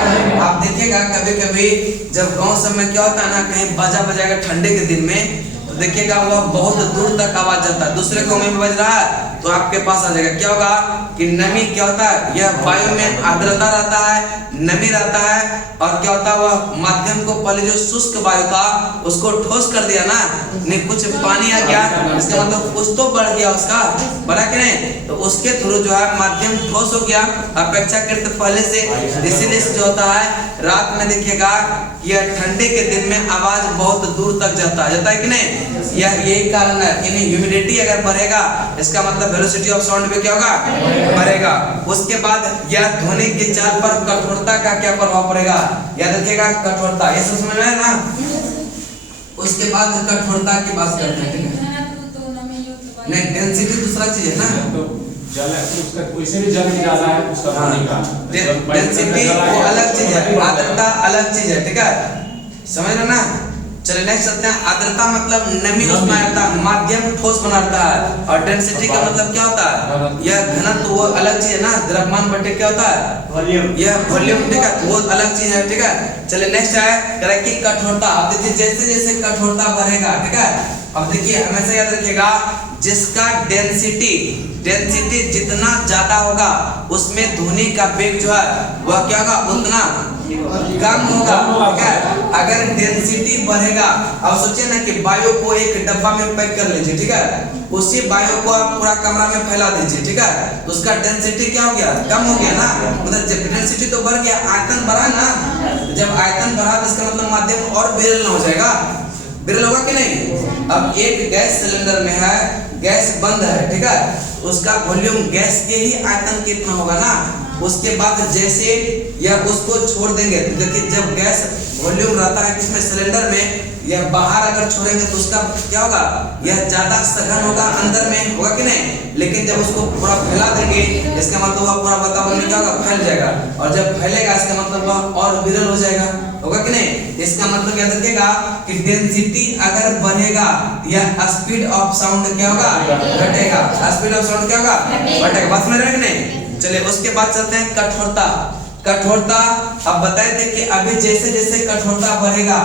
आप देखिएगा कभी कभी जब गांव सब में क्या होता है ना, कहीं बाजा बजाएगा ठंडे के दिन में तो तो देखिएगा वह बहुत दूर तक आवाज जाता है। दूसरे कौमे में बज रहा है तो आपके पास आ जाएगा। क्या होगा कि नमी क्या होता है, यह वायु में आर्द्रता रहता है, नमी रहता है, और क्या होता है वह माध्यम को पहले जो शुष्क वायु था उसको ठोस कर दिया ना, नहीं कुछ पानी आ गया, इसका मतलब कुछ तो बढ़ गया, उसका बढ़ा कि नहीं, तो उसके थ्रू जो है माध्यम ठोस हो गया अपेक्षाकृत पहले से। इसीलिए जो होता है रात में देखिएगा यह ठंडे के दिन में आवाज बहुत दूर तक जाता है कि नहीं, यह यही कारण है कि नहीं। ह्यूमिडिटी अगर बढ़ेगा इसका मतलब वेलोसिटी ऑफ साउंड पे क्या होगा, बढ़ेगा। उसके बाद यह ध्वनि के चाल पर कठोरता का क्या प्रभाव पड़ेगा, याद रखिएगा कठोरता, ये सब समझ में आया ना। उसके बाद कठोरता की बात करते हैं, ठीक है। नहीं डेंसिटी दूसरा चीज है ना, तो जल है तो उसका कोई से भी जल ज्यादा है उसका पानी का डेंसिटी वो अलग चीज है, आर्द्रता अलग चीज है, ठीक है, समझ रहे ना। चलिए नेक्स्ट चलते हैं। आर्द्रता मतलब नमी उसमें आता है, माध्यम ठोस बनाता है, और डेंसिटी का मतलब क्या होता है, यह घनत्व वो अलग चीज है ना, द्रव्यमान बटे क्या होता है वॉल्यूम, यह वॉल्यूम, ठीक है, वो अलग चीज है, ठीक है। चलिए नेक्स्ट है कि कठोरता। अब देखिए जैसे जैसे कठोरता बढ़ेगा, ठीक है, अब देखिए हमेशा याद रखिएगा जिसका डेंसिटी जितना ज्यादा होगा उसमें ध्वनि का वेग जो है वह क्या होगा उतना कम होगा, ठीक है। अगर डेंसिटी बढ़ेगा, अब सोचिए ना कि वायु को एक डब्बा में पैक कर लीजिए, ठीक है, उसी वायु को आप पूरा कमरा में फैला दीजिए, ठीक है, तो उसका डेंसिटी क्या हो गया, कम हो गया ना, मतलब जब डेंसिटी तो बढ़ गया, आयतन बढ़ा ना, जब आयतन बढ़ा तो इसका मतलब माध्यम और विरल हो जाएगा, विरल होगा कि नहीं। अब एक गैस सिलेंडर में है, गैस बंद है, ठीक है, उसका वॉल्यूम गैस के ही आयतन कितना होगा ना, उसके बाद जैसे या उसको छोड़ देंगे, देखिए जब गैस वॉल्यूम रहता है किसमें, सिलेंडर में, या बाहर अगर छोड़ेंगे तो उसका क्या होगा, यह ज्यादा सघन होगा, अंदर में होगा कि नहीं। लेकिन जब उसको पूरा फैला देंगे इसका मतलब वह पूरा वातावरण में क्या होगा, फैल जाएगा, और जब फैलेगा इसका मतलब वह और विरल हो जाएगा, होगा कि नहीं। इसका मतलब याद रखिएगा कि डेंसिटी अगर बढ़ेगा या स्पीड ऑफ साउंड क्या होगा, घटेगा, स्पीड ऑफ साउंड क्या होगा, घटेगा, बात समझ रहे हैं कि नहीं। चलिए उसके बाद चलते हैं कठोरता। कठोरता अब बताए थे कि अभी जैसे जैसे कठोरता बढ़ेगा,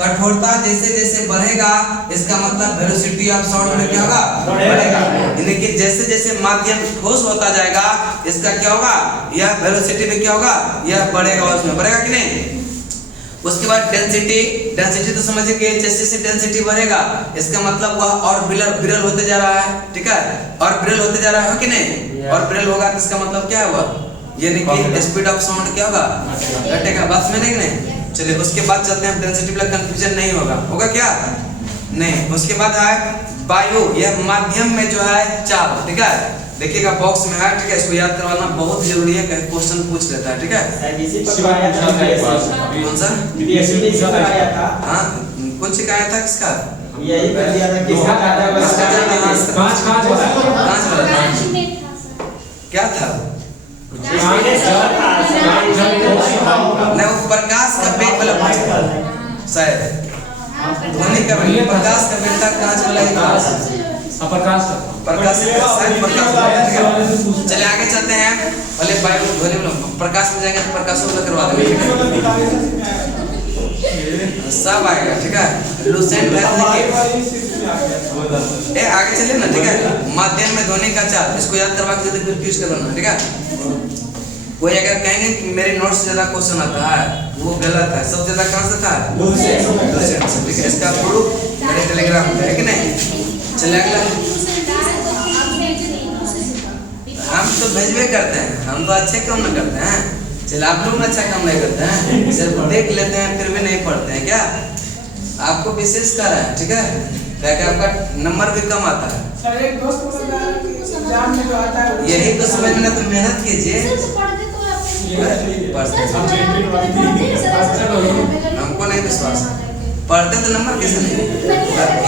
कठोरता जैसे जैसे बढ़ेगा इसका मतलब वेलोसिटी ऑफ साउंड में क्या होगा, बढ़ेगा, यानी कि जैसे जैसे माध्यम ठोस होता जाएगा इसका क्या होगा, यह वेलोसिटी में क्या होगा, यह बढ़ेगा, उसमें बढ़ेगा कि नहीं। उसके बाद डेंसिटी तो समझिए कि जैसे जैसे डेंसिटी बढ़ेगा इसका मतलब वह और विरल होते जा रहा है, ठीक है, और विरल होते जा रहा है कि नहीं, और विरल होगा तो इसका मतलब क्या हुआ, यानी कि स्पीड ऑफ साउंड क्या होगा, घटेगा, बात समझ रहे कि नहीं। चलिए उसके बाद चलते हैं, डेंसिटी पर कंफ्यूजन नहीं होगा क्या, नहीं। उसके बाद है वायु, यह माध्यम में जो है चाल, ठीक है, देखिएगा बॉक्स में है, ठीक है, इसको याद करवाना बहुत जरूरी है, कहीं क्वेश्चन पूछ लेता है, ठीक है। कौन सा हाँ कुछ शिकायत था किसका, यही कर दिया था किसका क्या था, नहीं वो प्रकाश का वेग वाला शायद, ध्वनि का वेग, प्रकाश का वेग था, कांच वाला ही था, प्रकाश चले आगे चलते हैं। पहले वायु प्रकाश में जाएंगे तो प्रकाश को करवा देंगे, सब आएगा, ठीक है, लूसेंट है, आगे चलिए ना, ठीक है। माध्यम में ध्वनि का चाल, इसको याद करवा के फिर कंफ्यूज करना, ठीक है। कोई अगर कहेंगे कि मेरे नोट से ज्यादा क्वेश्चन आता है वो गलत है, सबसे ज्यादा कहां से था, लूसेंट से, ठीक है, इसका प्रूफ मेरे टेलीग्राम पे है कि नहीं। चलिए अगला, हम तो भेजबे करते हैं, हम तो अच्छे काम न करते हैं, चलिए आप लोग अच्छा काम नहीं करते हैं, सिर्फ देख लेते हैं फिर भी नहीं पढ़ते हैं, क्या आपको विशेष कर है, ठीक है, क्या आपका नंबर भी कम आता है, यही तो समझना, तो मेहनत कीजिए, हमको नहीं विश्वास, पढ़ते तो नंबर कैसे नहीं।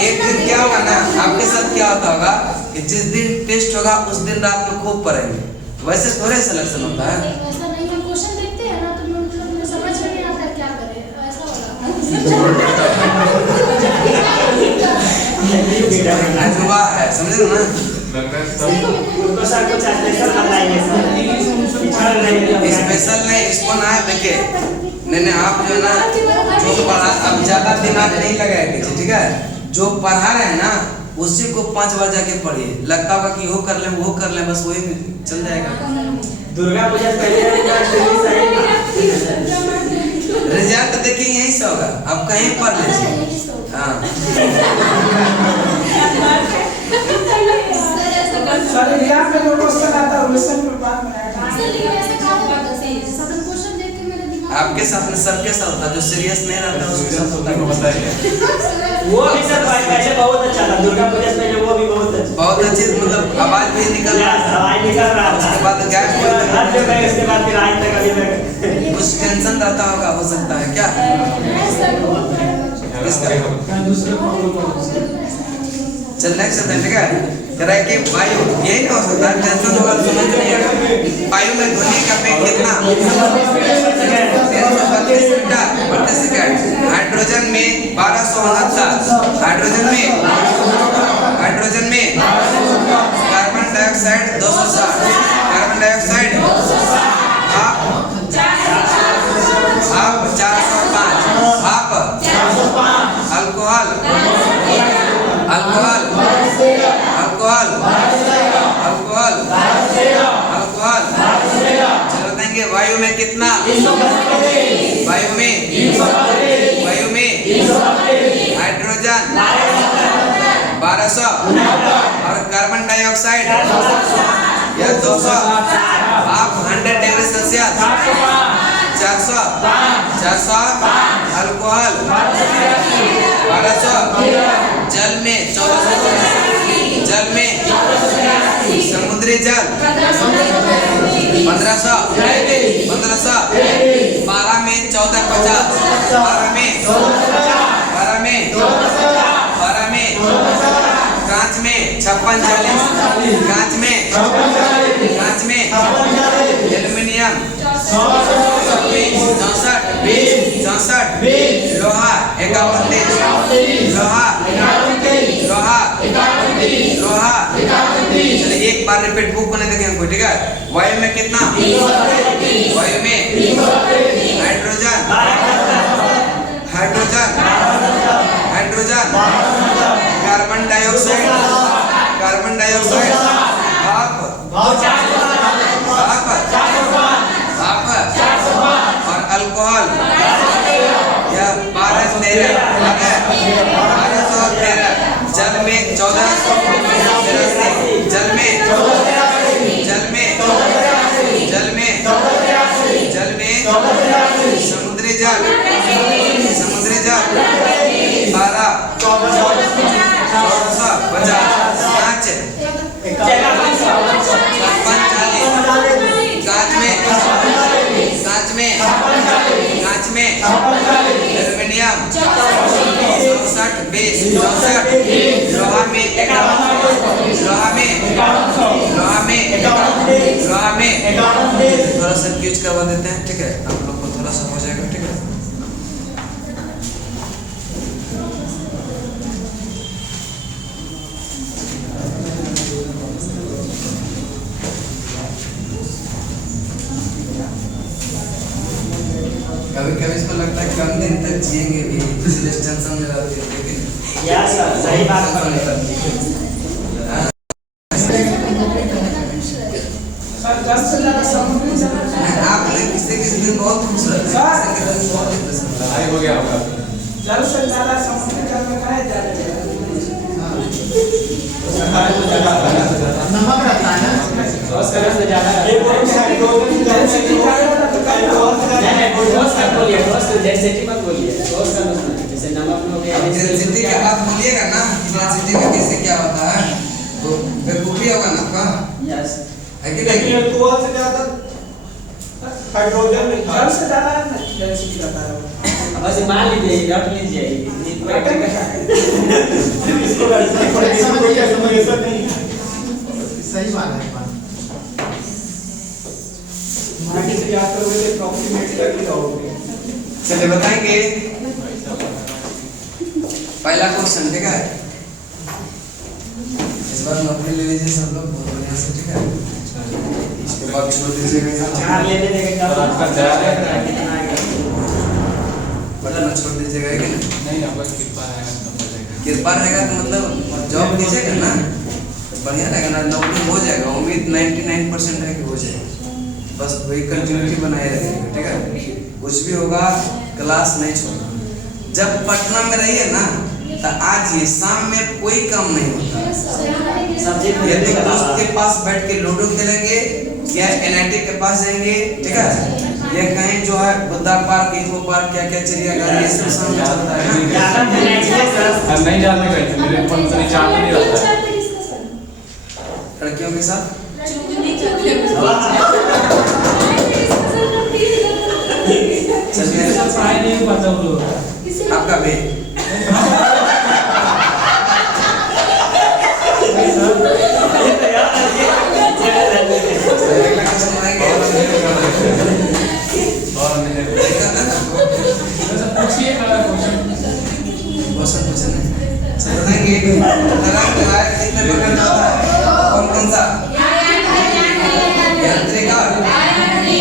एक दिन क्या होगा ना, आपके साथ क्या होता होगा कि जिस दिन टेस्ट होगा उस दिन रात में खूब पढ़ेंगे, वैसे थोड़े सिलेक्शन होता है, अजूबा है, समझे ना। स्पेशल नहीं, इसको ना देखिए, नहीं आप जो है ना जो पढ़ा अब ज्यादा दिमाग नहीं लगाएंगे, ठीक है, जो पढ़ा रहे हैं ना उसी को 5 बार जाके पढ़िए। लगता होगा कि वो कर ले वो कर ले, बस वही में चल जाएगा। दुर्गा पूजा से पहले रिजल्ट देखिए यहीं से होगा, आप कहीं पढ़ लीजिए। हाँ सर एग्जाम में जो क्वेश्चन आता है वैसे में बात बनाया आपके साथ में सबके साथ होता है, जो सीरियस नहीं रहता है उसके साथ होता है। वो भी सर भाई पहले बहुत अच्छा था, दुर्गा पूजा से पहले वो भी बहुत अच्छा, बहुत अच्छी, मतलब आवाज भी निकल रहा था, आवाज निकल रहा था। उसके बाद गैप हर जगह इसके बाद फिर आज तक अभी तक कुछ टेंशन रहता होगा, हो सकता है क्या? चल नेक्स्ट है, ठीक है। कह रहा है कि वायु, यही ना हो सकता है, टेंशन होगा तो समझ नहीं आएगा। वायु में ध्वनि का वेग कितना? 332 मीटर प्रति सेकंड। हाइड्रोजन में 1269, हाइड्रोजन में कार्बन डाइऑक्साइड 260, कार्बन डाइऑक्साइड आप 405, आप alcohol alcohol alcohol alcohol alcohol चलो बताएंगे वायु में कितना? वायु में हाइड्रोजन 1200 और कार्बन डाइऑक्साइड या 200, आप 100 डिग्री सेल्सियस 400 अल्कोहल 1200, जल में 1400, जल में समुद्री जल 1500, पारा में 1450, पारा में कांच में 5640, कांच में एल्युमिनियम 64, लोहा 51, लोहा चलिए एक बार रिपीट बुक बने देखें हमको, ठीक है। वायु में कितना? वायु में हाइड्रोजन कार्बन डाइऑक्साइड भाप और अल्कोहल या 1213, जल में 1483, जल में समुद्री जल 1250, कांच में एल्युमिनियम 64, लोहा में थोड़ा सा यूज करवा देते हैं, ठीक है। आप लोग को थोड़ा सा हो जाएगा, ठीक है। कभी कभी इसको लगता है कम दिन तक जिएंगे भी, इसलिए टेंशन में रहते हैं, लेकिन यस सर सही बात कर रहे हैं। आप लोग किसी दिन बहुत खूबसूरत है, हो गया होगा। जल से ज्यादा समुद्री जल में काहे जाते हैं? नमक रहता है ना, से ज्यादा जैसे नमक हो गया, डेंसिटी का आप बोलिएगा ना, डेंसिटी में कैसे क्या होता है, तो बेवकूफी होगा ना आपका, यस है कि नहीं? अल्कोहल से ज्यादा हाइड्रोजन में जल से ज्यादा डेंसिटी रहता है। बस मान लीजिए, रख लीजिए सही बात है। माटी से याद करोगे तो अप्रोक्सीमेट करके रहोगे। चलिए बताएंगे पहला क्वेश्चन, ठीक है। इस बार नौकरी ले लीजिए सब लोग बहुत बढ़िया से, ठीक है। इसके बाद छोड़ दीजिएगा, चार लेने देगा बटन छोड़ दीजिएगा कि नहीं? नहीं, आपका कृपा है, कृपा रहेगा तो मतलब जॉब कीजिएगा ना तो बढ़िया रहेगा ना, नौकरी हो जाएगा, उम्मीद 99% है कि हो जाएगा। बस वही कंटिन्यूटी बनाए रखिएगा, ठीक है। कुछ भी होगा क्लास नहीं छोड़ना। जब पटना में रहिए ना तो आज ये शाम में कोई काम नहीं होता। यदि दोस्त के पास बैठ के लूडो खेलेंगे या NIT के पास जाएंगे, ठीक है, ये कहीं जो है बुद्धा पार्क, इको पार्क, क्या क्या चिड़ियाघर, ये सब सामने चलता है ना। हम नहीं जानते गए थे, मेरे मन से चाहते नहीं रहता लड़कियों के साथ चलिए, पढ़ाई नहीं पता वो लोग आपका भी और नहीं पूछिए क्वेश्चन बताएंगे तरंग जो है कितने प्रकार का होता है, कौन कौन सा? यांत्रिक और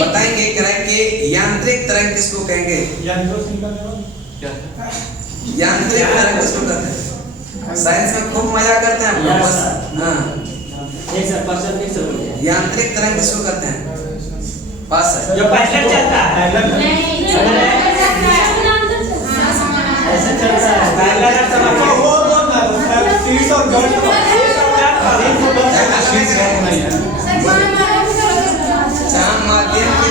बताएंगे करेंगे यांत्रिक तरंग किसको कहेंगे? यांत्रिक तरंग किसको कहते हैं? साइंस में खूब मजा करते हैं हम लोग, बस हाँ। एक सर क्वेश्चन फिर से बोलिए। यांत्रिक तरंग किसको कहते हैं? पास है जो पायलट चलता है ऐसे चलता है पायलट समझो वो बोलना है सीरीज और गवर्नमेंट चार माध्यम के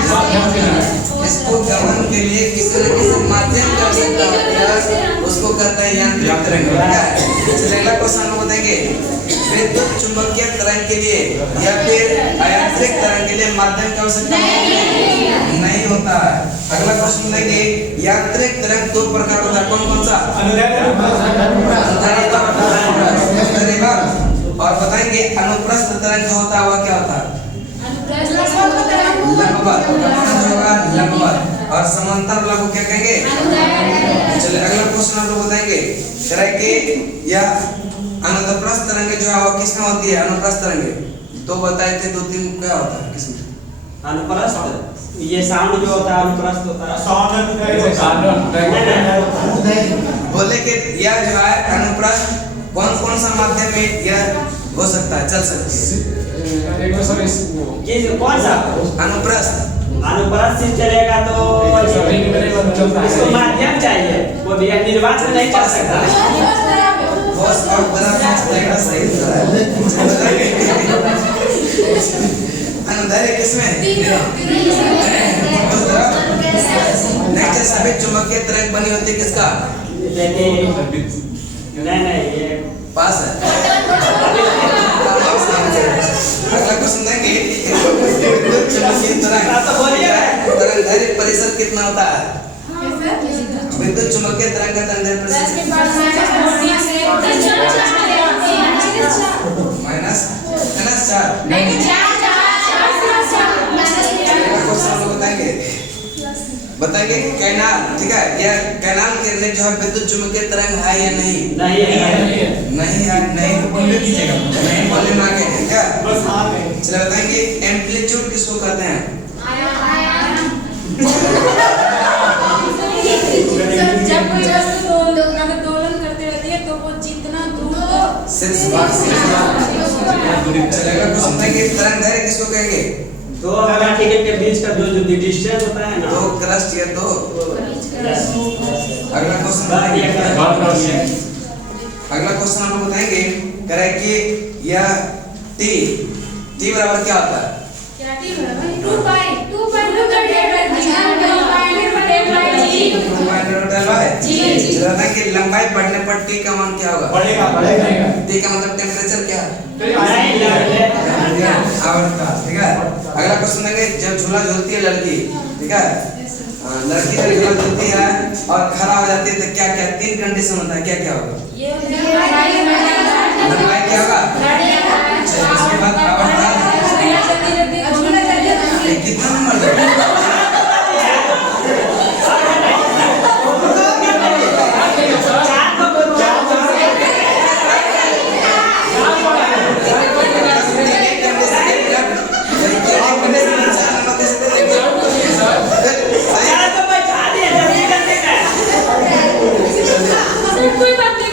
इसको गमन के लिए किसी न किसी माध्यम की आवश्यकता होती है, उसको कहते हैं यांत्रिक तरंग। अगला क्वेश्चन हम बताएंगे विद्युत चुंबकीय तरंग के लिए या फिर अयांत्रिक तरंग के लिए माध्यम की आवश्यकता नहीं होता है। अगला क्वेश्चन देंगे यांत्रिक तरंग दो प्रकार होता है, कौन कौन सा? और बताएंगे अनुप्रस्थ तरंग जो होता है वह क्या होता है? लंबवत। और समांतर वाला को क्या कहेंगे? चलिए अगला क्वेश्चन हम लोग बताएंगे करेंगे या अनुप्रस्थ तरंग जो है वो किसमें होती है? अनुप्रस्थ तरंग दो बताए थे, दो तीन क्या होता है किसमें? अनुप्रस्थ ये साउंड जो होता है अनुप्रस्थ होता है। बोले कि यह जो है अनुप्रस्थ कौन कौन सा माध्यम में यह हो सकता है, चल सकती है? किस कौन सा अनुप्रस्थ अनुप्रस्थ से चलेगा तो इसको माध्यम चाहिए, वो भी निर्वात में नहीं चल सकता। बॉस और बड़ा बॉस देखना सही होता है। अनुदैर्घ्य किसमें? नेक्स्ट सफेद चुंबकीय तरंग बनी होती है किसका? नहीं ये पास है। अगला क्वेश्चन देंगे विद्युत चुंबकीय तरंग परिसर कितना होता है? विद्युत चुंबकीय तरंग का तरंग परिसर बताएंगे कि कैनाल, ठीक है, यह कैनाल किरणें जो है विद्युत चुंबकीय तरंग है या नहीं? नहीं है नहीं तो बोलने दीजिएगा, नहीं बोलने में आगे है क्या? चलिए बताएंगे एम्पलीट्यूड किसको कहते हैं? जब कोई वस्तु दोलन करती रहती है तो वो जितना दूर चलेगा कुछ समझेंगे तरंग दैर्घ्य किसको कहेंगे? दो पार्टिकल के बीच का जो डिस्टेंस होता है ना, दो क्रस्ट या दो। अगला क्वेश्चन हम लोग बताएंगे करें कि यह टी बराबर क्या होता है? क्या टी बराबर 2 पाई कि लंबाई बढ़ने पर टी का मान क्या होगा? बढ़ेगा। टी का मतलब टेम्परेचर क्या है? नहीं ठीक है। अगला क्वेश्चन देंगे जब झूला झूलती है लड़की, ठीक है, लड़की जब झूला झूलती है और खड़ा हो जाती है तो क्या क्या तीन कंडीशन होता है, क्या क्या होगा? लंबाई क्या होगा? इसके बाद आवर्तन कितना नंबर? कोई बात नहीं,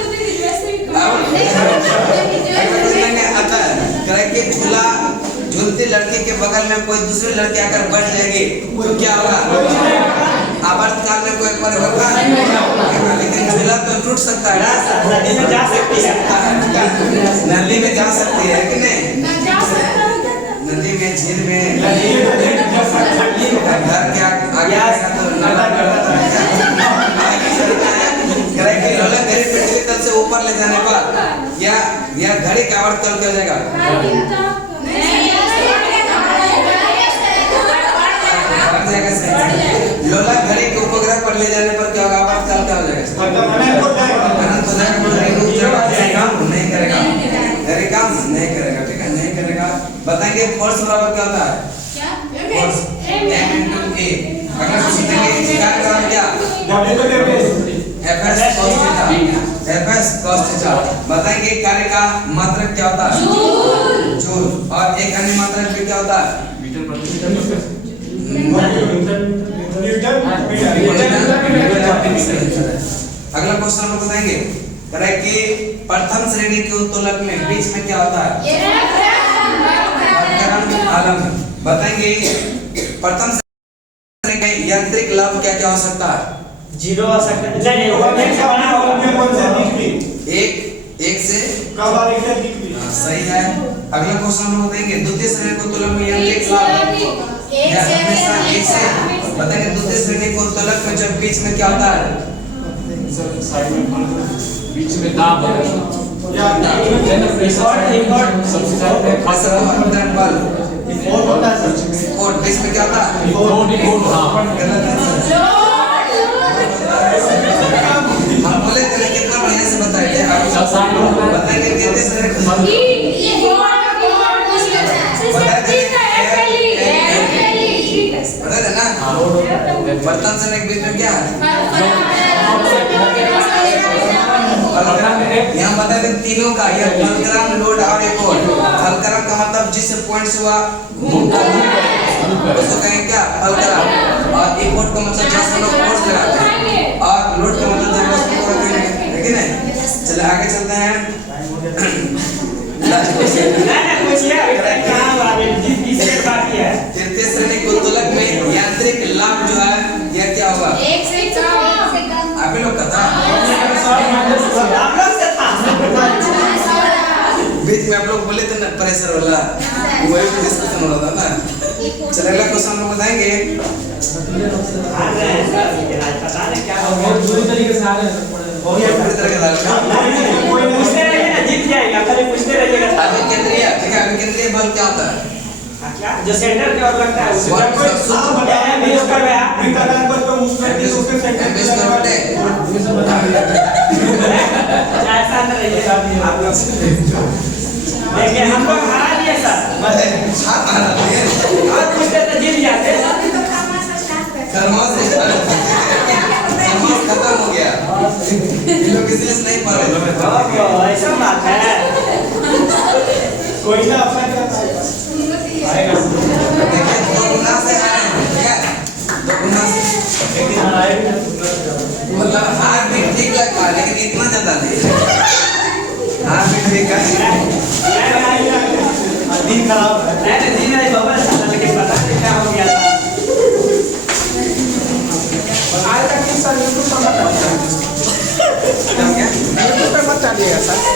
में कोई दूसरी लड़की आकर बैठ जाएगी तो क्या होगा? आवर्तकाल में कोई परिवर्तन नहीं होगा, लेकिन झूला तो टूट सकता है। नदी में जा सकती है, नदी में जा सकती है कि नहीं? नदी में, झील में, घर के आगे तो नाला लोला घड़ी पृथ्वी तल से ऊपर ले जाने पर या घड़ी का आवर्तकाल क्या हो जाएगा? लोला घड़ी के उपग्रह पर ले जाने पर क्या होगा? आवर्तकाल क्या हो जाएगा? नहीं करेगा, घड़ी काम नहीं करेगा, ठीक है, नहीं करेगा। बताएंगे फोर्स बराबर क्या होता है? Force m into a। अगला क्वेश्चन देंगे क्या करेगा? क्या Fs cos theta, Fs cos theta. बताएंगे कार्य का मात्रक क्या होता है? जूल। और एक अन्य मात्रक भी क्या होता है? मीटर प्रति सेकंड। अगला क्वेश्चन हम बताएंगे करे कि प्रथम श्रेणी के उत्तोलक में बीच में क्या होता है? आलम। बताएंगे प्रथम श्रेणी का यांत्रिक लाभ क्या क्या हो सकता है? जीरो हो सकता है, नहीं बना होगा एक से सही है। अगला क्वेश्चन हम बताएंगे द्वितीय श्रेणी के उत्तोलक में यांत्रिक लाभ हमेशा एक से। बताएंगे द्वितीय श्रेणी के उत्तोलक में जब बीच में क्या होता है? साइड में बीच में दाब है सबसे ज्यादा बल कोड बीच में क्या होता है? हम बोले थे कितना बढ़िया से बताए थे। बताएंगे कितने श्रेणी बता देना। बर्तन से एक बीच में क्या है? यहाँ बता दें तीनों का, यह फलक्रम, लोड और एक और। फलक्रम का मतलब जिस पॉइंट से हुआ घूमता है उसको कहेंगे क्या? फलक्रम। और एक का मतलब जहाँ से लोग फोर्स लगाते हैं, और लोड का मतलब जहाँ वस्तु को रखेंगे, है कि नहीं? चलिए आगे चलते हैं। तृतीय श्रेणी के उत्तोलक में यांत्रिक लाभ जो है यह क्या होगा? आप लोग का था बीच में आप लोग बोले थे ना प्रेशर वाला, वही डिस्कशन हो रहा था ना। चलिए अगला क्वेश्चन हम लोग बताएंगे। पूरी तरीके से आ रहे हैं पूरी तरह के दाल जीत जाएगा, खाली पूछते रहिएगा। अभी केंद्रीय, ठीक है, अभी केंद्रीय बल क्या होता है? जो सेंटर की ओर लगता है एमबीएस कर बटे ऐसा नहीं रहिएगा आप लोग। देखिए हम लोग हरा दिए सर, और पूछते तो जीत जाते। खरमास खत्म हो गया, ये लोग बिजनेस नहीं पढ़ रहे। ऐसा बात है, कोई ना अपना आएगा। देखिए दो गुना से आ रहे हैं, ठीक है, दो गुना से मतलब हाथ भी ठीक लगा, लेकिन इतना ज्यादा नहीं। हाथ भी ठीक है, दिन खराब है। दिन नहीं बाबा, लेकिन पता नहीं क्या हो गया था। आज तक इस साल यूट्यूब पर मत डालिएगा सर।